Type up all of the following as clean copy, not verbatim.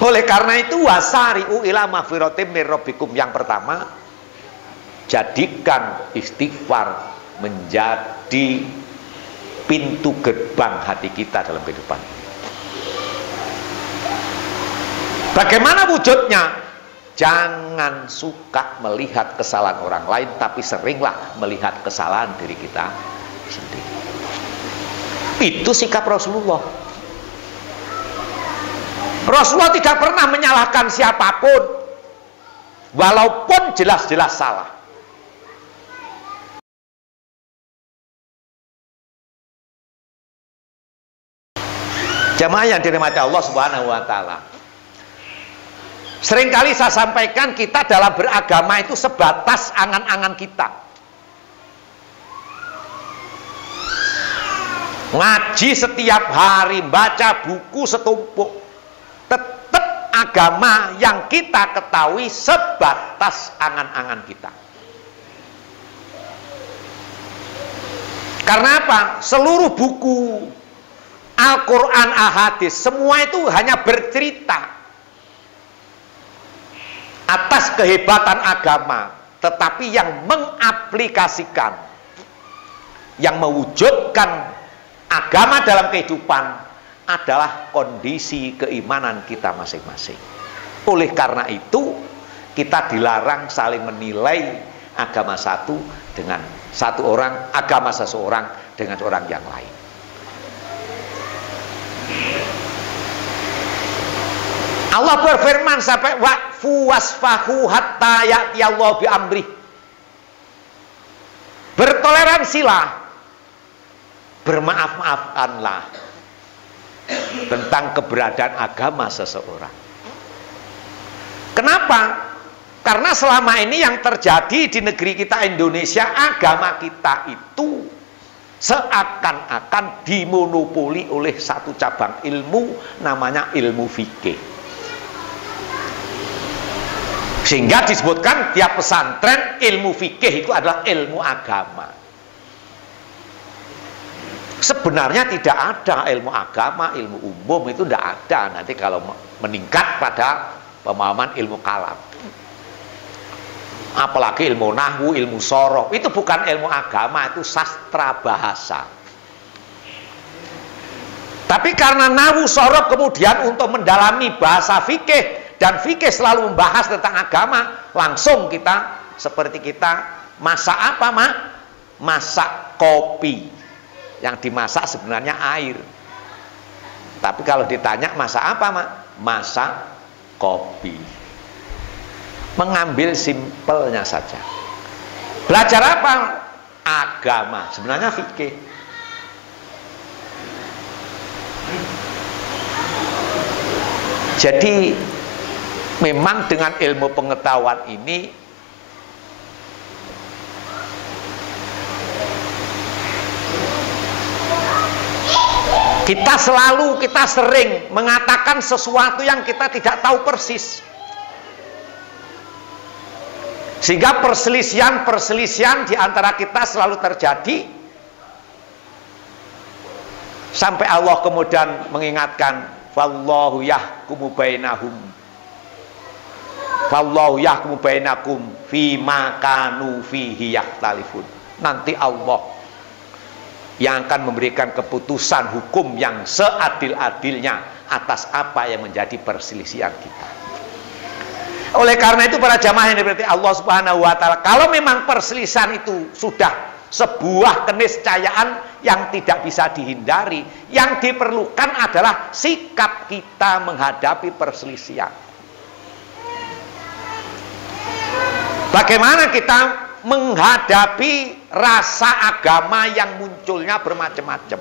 Oleh karena itu wasari'u ila maghfiratim mir rabbikum, yang pertama, jadikan istighfar menjadi pintu gerbang hati kita dalam kehidupan. Bagaimana wujudnya? Jangan suka melihat kesalahan orang lain, tapi seringlah melihat kesalahan diri kita sendiri. Itu sikap Rasulullah. Rasulullah tidak pernah menyalahkan siapapun, walaupun jelas-jelas salah. Jamaah yang dirahmati Allah Subhanahu wa taala. Seringkali saya sampaikan, kita dalam beragama itu sebatas angan-angan kita. Ngaji setiap hari, baca buku setumpuk, tetap agama yang kita ketahui sebatas angan-angan kita. Karena apa? Seluruh buku Al-Quran, Al-Hadis, semua itu hanya bercerita atas kehebatan agama, tetapi yang mengaplikasikan, yang mewujudkan agama dalam kehidupan adalah kondisi keimanan kita masing-masing. Oleh karena itu, kita dilarang saling menilai agama satu dengan satu orang, agama seseorang dengan orang yang lain. Allah berfirman sampai wa'fu wasfahu hatta ya'tiyallahu bi amrih. Bertoleransilah, bermaaf-maafkanlah tentang keberadaan agama seseorang. Kenapa? Karena selama ini yang terjadi di negeri kita Indonesia, agama kita itu seakan-akan dimonopoli oleh satu cabang ilmu, namanya ilmu fikih. Sehingga disebutkan tiap pesantren ilmu fikih itu adalah ilmu agama. Sebenarnya tidak ada ilmu agama, ilmu umum itu tidak ada. Nanti kalau meningkat pada pemahaman ilmu kalam, apalagi ilmu nahwu, ilmu soroh, itu bukan ilmu agama, itu sastra bahasa. Tapi karena nahwu soroh kemudian untuk mendalami bahasa fikih, dan fikih selalu membahas tentang agama, langsung kita seperti kita masak apa, Mak? Masak kopi. Yang dimasak sebenarnya air. Tapi kalau ditanya masak apa, Mak? Masak kopi. Mengambil simpelnya saja. Belajar apa? Agama. Sebenarnya fikih. Jadi memang dengan ilmu pengetahuan ini kita sering mengatakan sesuatu yang kita tidak tahu persis, sehingga perselisihan di antara kita selalu terjadi, sampai Allah kemudian mengingatkan, wallahu yahkumu bainahum, wallahu yahkumu bainakum fima kanu fihi yakhtalifun. Nanti Allah yang akan memberikan keputusan hukum yang seadil-adilnya atas apa yang menjadi perselisihan kita. Oleh karena itu para jamaah yang diberkati Allah Subhanahu wa taala, kalau memang perselisihan itu sudah sebuah keniscayaan yang tidak bisa dihindari, yang diperlukan adalah sikap kita menghadapi perselisihan. Bagaimana kita menghadapi rasa agama yang munculnya bermacam-macam?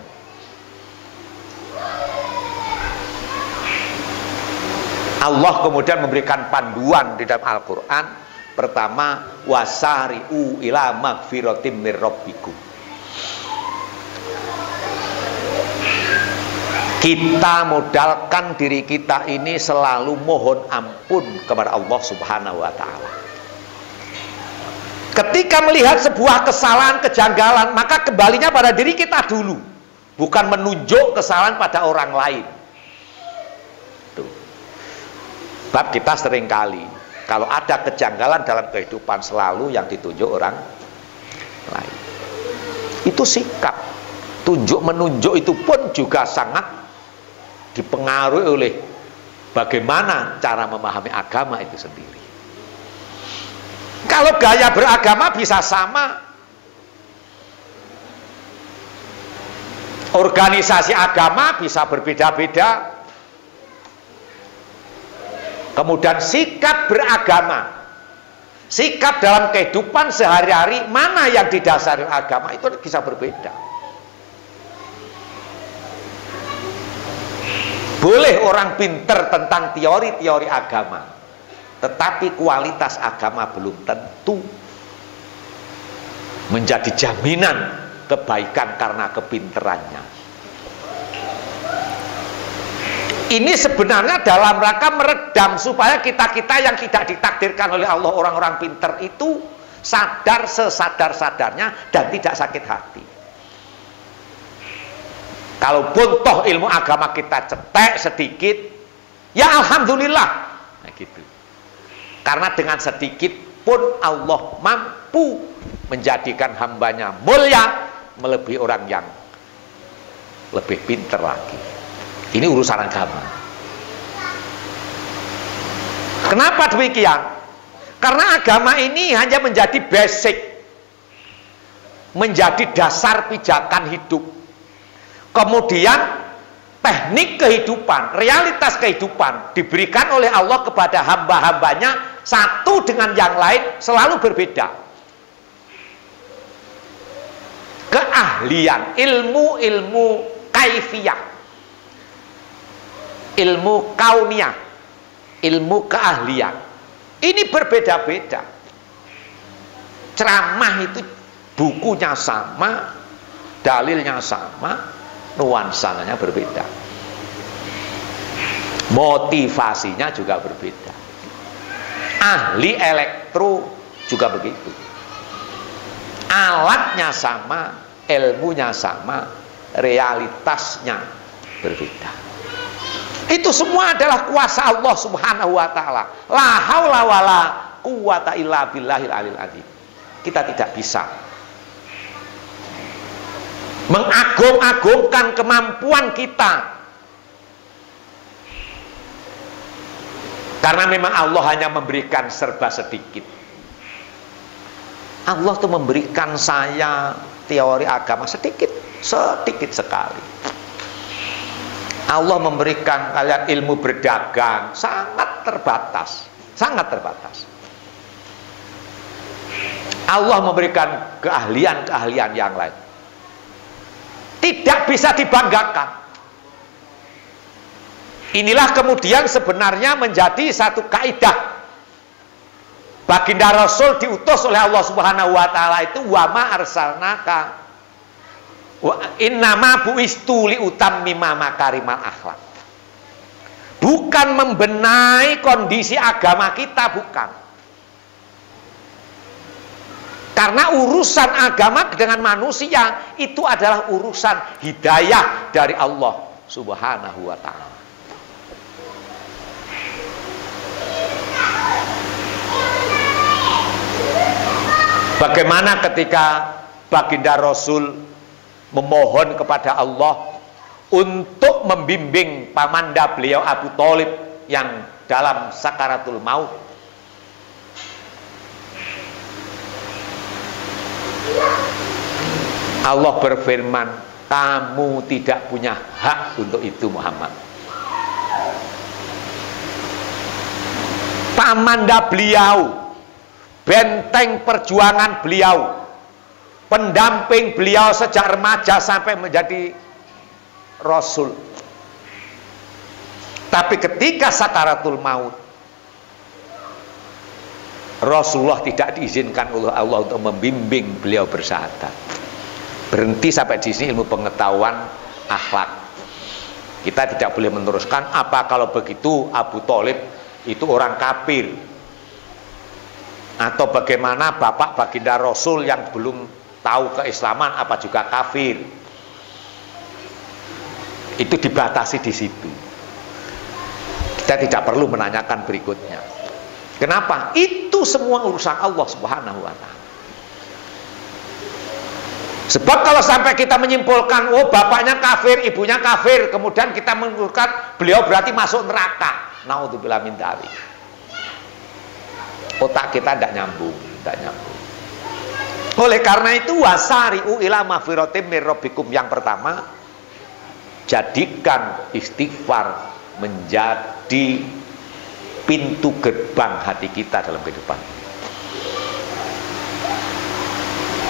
Allah kemudian memberikan panduan di dalam Al-Quran. Pertama, wasari'u ila magfiratim mir rabbikum. Kita modalkan diri kita ini selalu mohon ampun kepada Allah Subhanahu wa ta'ala. Ketika melihat sebuah kesalahan, kejanggalan, maka kembalinya pada diri kita dulu, bukan menunjuk kesalahan pada orang lain. Tuh. Sebab kita seringkali kalau ada kejanggalan dalam kehidupan selalu yang ditunjuk orang lain. Itu sikap. Tunjuk menunjuk itu pun juga sangat dipengaruhi oleh bagaimana cara memahami agama itu sendiri. Kalau gaya beragama bisa sama, organisasi agama bisa berbeda-beda, kemudian sikap beragama, sikap dalam kehidupan sehari-hari mana yang didasari agama itu bisa berbeda. Boleh orang pinter tentang teori-teori agama, tetapi kualitas agama belum tentu menjadi jaminan kebaikan karena kepinterannya. Ini sebenarnya dalam rangka meredam supaya kita-kita yang tidak ditakdirkan oleh Allah orang-orang pinter itu sadar sesadar-sadarnya dan tidak sakit hati. Kalaupun toh ilmu agama kita cetek sedikit, ya alhamdulillah. Nah gitu. Karena dengan sedikit pun Allah mampu menjadikan hambanya mulia melebihi orang yang lebih pintar lagi. Ini urusan agama. Kenapa demikian? Karena agama ini hanya menjadi basic, menjadi dasar pijakan hidup. Kemudian teknik kehidupan, realitas kehidupan diberikan oleh Allah kepada hamba-hambanya satu dengan yang lain selalu berbeda. Keahlian, ilmu kaifiyah, ilmu kauniyah, ilmu keahlian ini berbeda-beda. Ceramah itu bukunya sama, dalilnya sama, nuansanya berbeda, motivasinya juga berbeda. Ahli elektro juga begitu, alatnya sama, ilmunya sama, realitasnya berbeda. Itu semua adalah kuasa Allah Subhanahu wa taala. La haula wala quwata illa billahil aliyil azim. Kita tidak bisa mengagung-agungkan kemampuan kita, karena memang Allah hanya memberikan serba sedikit. Allah tuh memberikan saya teori agama sedikit sekali. Allah memberikan kalian ilmu berdagang sangat terbatas. Allah memberikan keahlian-keahlian yang lain, tidak bisa dibanggakan. Inilah kemudian sebenarnya menjadi satu kaidah. Baginda Rasul diutus oleh Allah Subhanahu wa taala itu wa ma arsalnaka wa innama buistu li utammima makarimal akhlak. Bukan membenahi kondisi agama kita, bukan. Karena urusan agama dengan manusia itu adalah urusan hidayah dari Allah Subhanahu wa ta'ala. Bagaimana ketika Baginda Rasul memohon kepada Allah untuk membimbing pamanda beliau Abu Thalib yang dalam sakaratul maut. Allah berfirman, kamu tidak punya hak untuk itu Muhammad. Pamanda beliau, benteng perjuangan beliau, pendamping beliau sejak remaja sampai menjadi Rasul. Tapi ketika sakaratul maut, Rasulullah tidak diizinkan oleh Allah untuk membimbing beliau bersyahadat. Berhenti sampai di sini ilmu pengetahuan akhlak. Kita tidak boleh meneruskan. Apa kalau begitu Abu Thalib itu orang kafir? Atau bagaimana bapak baginda Rasul yang belum tahu keislaman apa juga kafir? Itu dibatasi di situ. Kita tidak perlu menanyakan berikutnya. Kenapa? Itu semua urusan Allah Subhanahu wa ta'ala. Sebab kalau sampai kita menyimpulkan, oh bapaknya kafir, ibunya kafir, kemudian kita menyimpulkan beliau berarti masuk neraka. Naudzubillah min dzalik. Otak kita tidak nyambung, Oleh karena itu wasari'u ila magfiratim mir rabbikum, yang pertama, jadikan istighfar menjadi pintu gerbang hati kita dalam kehidupan.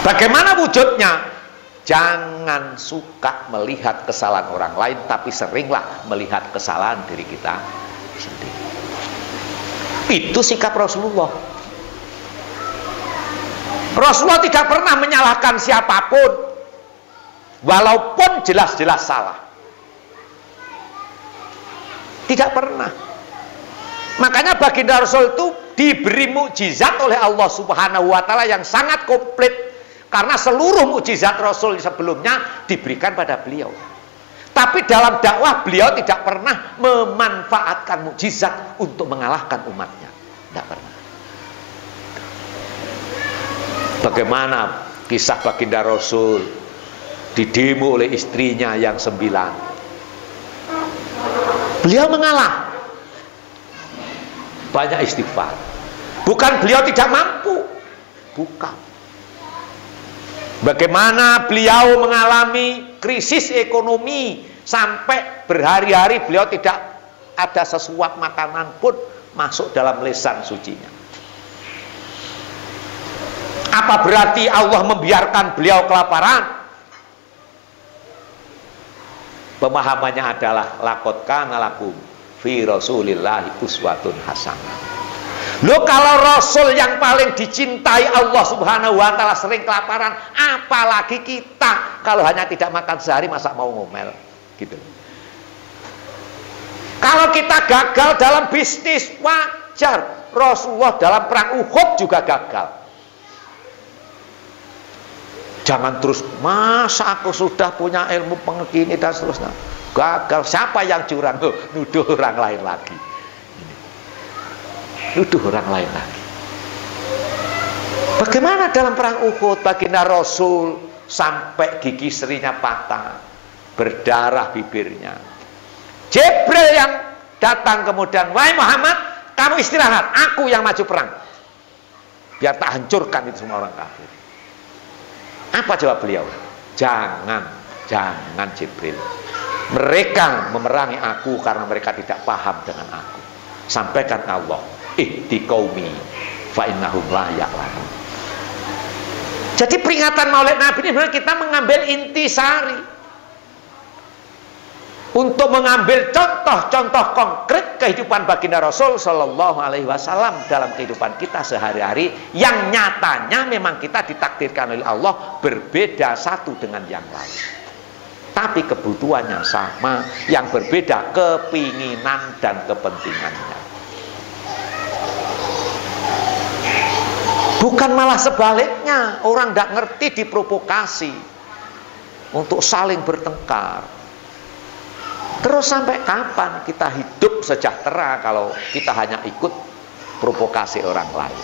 Bagaimana wujudnya? Jangan suka melihat kesalahan orang lain, tapi seringlah melihat kesalahan diri kita sendiri. Itu sikap Rasulullah. Rasulullah tidak pernah menyalahkan siapapun, walaupun jelas-jelas salah. Tidak pernah. Makanya baginda Rasul itu diberi mukjizat oleh Allah Subhanahu wa ta'ala yang sangat komplit, karena seluruh mukjizat Rasul sebelumnya diberikan pada beliau. Tapi dalam dakwah beliau tidak pernah memanfaatkan mukjizat untuk mengalahkan umatnya. Tidak pernah. Bagaimana kisah baginda Rasul didemo oleh istrinya yang 9. Beliau mengalah. Banyak istighfar. Bukan beliau tidak mampu, bukan. Bagaimana beliau mengalami krisis ekonomi sampai berhari-hari beliau tidak ada sesuap makanan pun masuk dalam lisan sucinya. Apa berarti Allah membiarkan beliau kelaparan? Pemahamannya adalah laqad kana lakum fi rasulillahi uswatun hasanah. Loh, kalau Rasul yang paling dicintai Allah Subhanahu wa ta'ala sering kelaparan, apalagi kita kalau hanya tidak makan sehari masa mau ngomel gitu. Kalau kita gagal dalam bisnis, wajar. Rasulullah dalam perang Uhud juga gagal. Jangan terus, masa aku sudah punya ilmu begini dan seterusnya, gagal. Siapa yang curang? Nuduh orang lain lagi. Nuduh orang lain lagi. Bagaimana dalam perang Uhud baginda Rasul sampai gigi serinya patah, berdarah bibirnya. Jibril yang datang kemudian, wahai Muhammad, kamu istirahat, aku yang maju perang, biar tak hancurkan itu semua orang kafir. Apa jawab beliau? Jangan Jibril. Mereka memerangi aku karena mereka tidak paham dengan aku. Sampaikan Allah, ihdi qaumi fa innahum la ya'lamun. Jadi peringatan Maulid Nabi ini sebenarnya kita mengambil intisari untuk mengambil contoh-contoh konkret kehidupan baginda Rasul Shallallahu Alaihi Wasallam dalam kehidupan kita sehari-hari, yang nyatanya memang kita ditakdirkan oleh Allah berbeda satu dengan yang lain, tapi kebutuhannya sama, yang berbeda kepinginan dan kepentingannya. Bukan malah sebaliknya, orang tidak ngerti diprovokasi untuk saling bertengkar. Terus sampai kapan kita hidup sejahtera kalau kita hanya ikut provokasi orang lain?